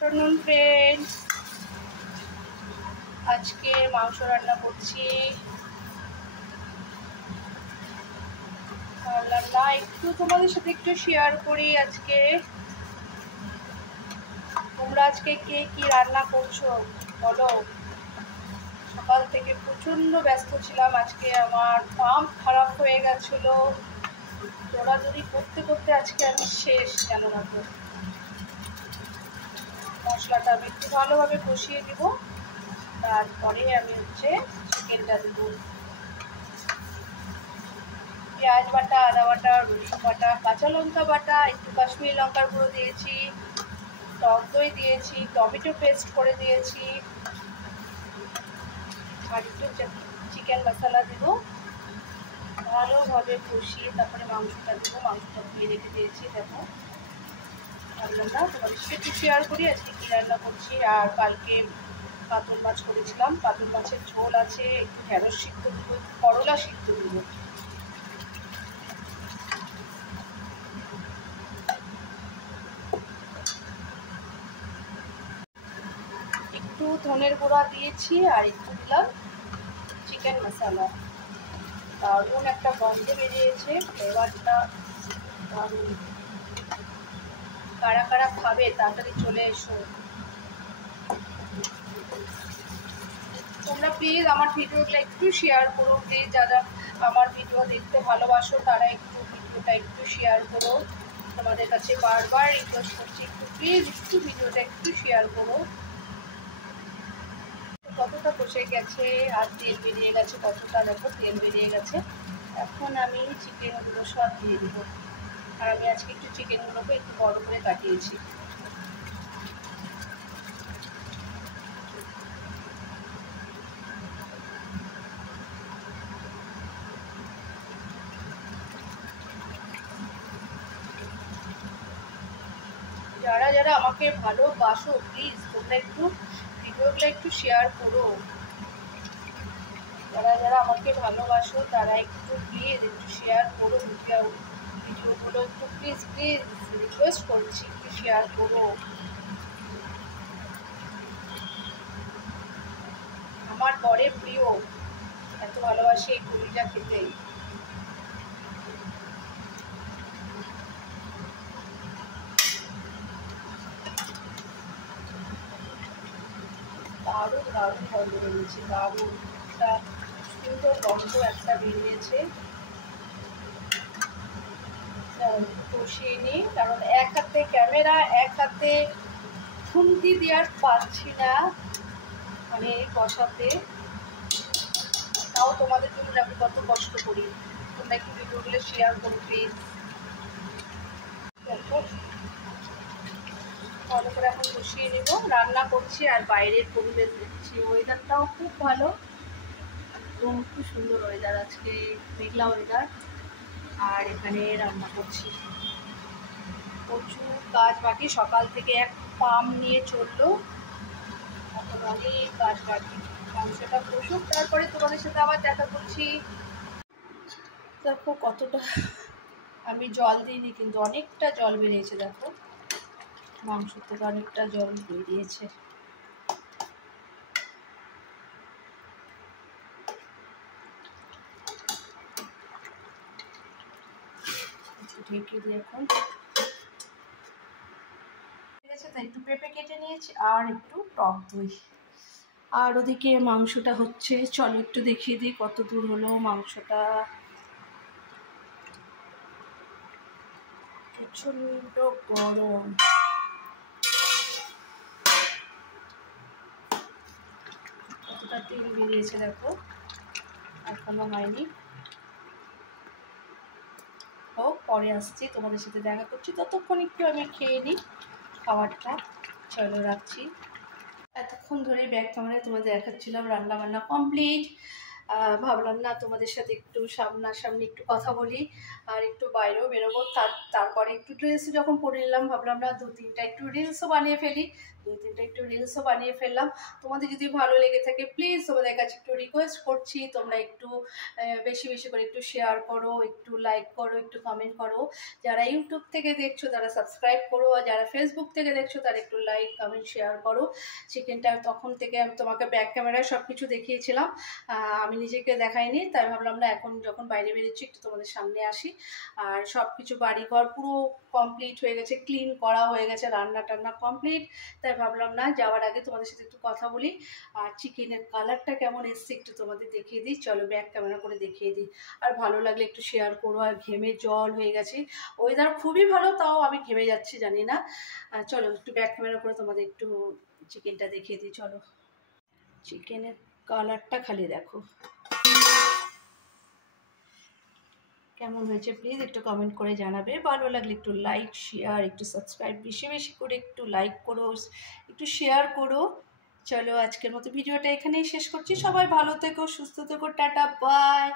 Afternoon friends, আজকে মাংস রান্না করছি। ভাবলাম না একটু তোমাদের সাথে একটু শেয়ার করি। আজকে তোমরা আজকে কে কি রান্না করছো বলো। সকাল থেকে প্রচণ্ড ব্যস্ত ছিলাম। আজকে আমার পাম্প খারাপ হয়ে গেছিলো, দৌড়াদৌড়ি করতে করতে আজকে আমি শেষ কেন না। তো মশলাটা আমি একটু ভালোভাবে কষিয়ে দিব, তারপরে আমি চিকেনটা দেবো। পেঁয়াজ বাটা, আদা বাটা, রসুন বাটা, কাঁচা লঙ্কা বাটা, একটু কাশ্মীরি লঙ্কার গুঁড়ো দিয়েছি, টক দই দিয়েছি, টমেটো পেস্ট করে দিয়েছি, আর একটু চিকেন মশলা দেবো। ভালোভাবে কষিয়ে তারপরে মাংসটা দেবো। মাংসটা ধুয়ে রেখে দিয়েছি। দেখো, ভাবলাম না তোমাদের সাথে একটু শেয়ার করি আজকে কী রান্না করছি। আর কালকে কাতল মাছ করেছিলাম, কাতল মাছের ঝোল আছে, একটু ঢেঁড়স সিদ্ধ দেবো, একটু করলা সিদ্ধ দেবো। একটু ধনের গুঁড়া দিয়েছি আর একটু দিলাম চিকেন মশলা। দারুণ একটা গন্ধ বেরিয়েছে, ফ্লেভারটা দারুণ। কারা কারা খাবে তাড়াতাড়ি চলে এসো। তোমরা প্লিজ আমার ভিডিওগুলো একটু শেয়ার করো। প্লিজ যারা আমার ভিডিও দেখতে ভালোবাসো তারা একটু ভিডিওটা একটু শেয়ার করো। তোমাদের কাছে বারবার রিকোয়েস্ট করছি, একটু প্লিজ একটু ভিডিওটা একটু শেয়ার করো। কতটা কষে গেছে আর তেল বেরিয়ে গেছে, কতটা দেখো তেল বেরিয়ে গেছে। এখন আমি চিকেনগুলো সব দিয়ে দেবো। আর আমি আজকে একটু চিকেনগুলোকে একটু বড় করে কাটিয়েছি। যারা যারা আমাকে ভালোবাসো প্লিজ তোমরা একটু ভিডিওগুলো একটু শেয়ার করো। যারা যারা আমাকে ভালোবাসো তারা একটু প্লিজ একটু শেয়ার করো। ভিডিওগুলো একটু প্লিজ প্লিজ রিকোয়েস্ট করছি, একটু শেয়ার করো। আমার বরে প্রিয়, এত ভালোবাসি এই পুরিটা খেতে। দারুণ দারুণ গন্ধ বেরিয়েছে, দারুণ একটা সুন্দর গন্ধ একটা বেরিয়েছে। কষিয়ে নিই, কারণ এক হাতে ক্যামেরা, এক হাতে খুন্তি দেওয়ার পারছি না মানে কষাতে। তাও তোমাদের জন্য আমি কত কষ্ট করি, তোমরা একটু ভিডিওগুলো শেয়ার করো প্লিজ। ভালো করে এখন কষিয়ে নেবো। রান্না করছি আর বাইরের পরিবেশ দেখছি, ওয়েদারটাও খুব ভালো, একদম খুব সুন্দর ওয়েদার আজকে, মেঘলা ওয়েদার। আর এখানে রান্না করছি, প্রচুর কাজ বাকি। সকাল থেকে এক পাম নিয়ে চললো, অনেক কাজ বাকি। মাংসটা কষুক, তারপরে তোমাদের সাথে আবার দেখা করছি। দেখো কতটা আমি জল দিইনি, কিন্তু অনেকটা জল বেরিয়েছে। দেখো মাংস থেকে অনেকটা জল বেরিয়েছে। ঢেকে দিয়ে এখন ঠিক আছে, তাই একটু পেঁপে কেটে নিয়েছি আর একটু টক দই। আর ওদিকে মাংসটা হচ্ছে, চলো একটু দেখিয়ে দিই কত দূর হলো মাংসটা। প্রচণ্ড গরম, কতটা তেল বেরিয়েছে দেখো, এখনো হয়নি। হোক, পরে আসছি, তোমাদের সাথে দেখা করছি। ততক্ষণ একটু আমি খেয়ে নিই খাবারটা। চলো রাখছি। এতক্ষণ ধরে ব্যাক ক্যামেরায় তোমাদের দেখাচ্ছিলাম রান্না বান্না কমপ্লিট। ভাবলাম না তোমাদের সাথে একটু সামনাসামনি একটু কথা বলি। আর একটু বাইরেও বেরোবো। তারপরে একটু ড্রেস যখন পরে নিলাম, ভাবলাম না 2-3টা একটু রিলসও বানিয়ে ফেলি। 2-3টা একটু রিলসও বানিয়ে ফেললাম। তোমাদের যদি ভালো লেগে থাকে প্লিজ তোমাদের কাছে একটু রিকোয়েস্ট করছি, তোমরা একটু বেশি বেশি করে একটু শেয়ার করো, একটু লাইক করো, একটু কমেন্ট করো। যারা ইউটিউব থেকে দেখছো তারা সাবস্ক্রাইব করো, আর যারা ফেসবুক থেকে দেখছো তারা একটু লাইক কমেন্ট শেয়ার করো। চিকেনটা তখন থেকে আমি তোমাকে ব্যাক ক্যামেরায় সব কিছু দেখিয়েছিলাম, আমি নিজেকে দেখাইনি, তাই ভাবলাম না এখন যখন বাইরে বেরোচ্ছি একটু তোমাদের সামনে আসি। আর সব কিছু বাড়িঘর পুরো কমপ্লিট হয়ে গেছে, ক্লিন করা হয়ে গেছে, রান্না টান্না কমপ্লিট, তাই ভাবলাম না যাওয়ার আগে তোমাদের সাথে একটু কথা বলি। আর চিকেনের কালারটা কেমন এসছে একটু তোমাদের দেখিয়ে দিই, চলো ব্যাক ক্যামেরা করে দেখিয়ে দিই। আর ভালো লাগলে একটু শেয়ার করো। আর ঘেমে জল হয়ে গেছে, ওয়েদার খুবই ভালো, তাও আমি ঘেমে যাচ্ছি জানি না। চলো একটু ব্যাক ক্যামেরা করে তোমাদের একটু চিকেনটা দেখিয়ে দিই। চলো, চিকেনের কালারটা খালি দেখো কেমন হয়েছে, প্লিজ একটু কমেন্ট করে জানাবে। ভালো লাগলে একটু লাইক শেয়ার একটু সাবস্ক্রাইব বেশি বেশি করে একটু লাইক করো, একটু শেয়ার করো। চলো আজকের মতো ভিডিওটা এখানেই শেষ করছি। সবাই ভালো থেকো, সুস্থ থেকো, টাটা বাই।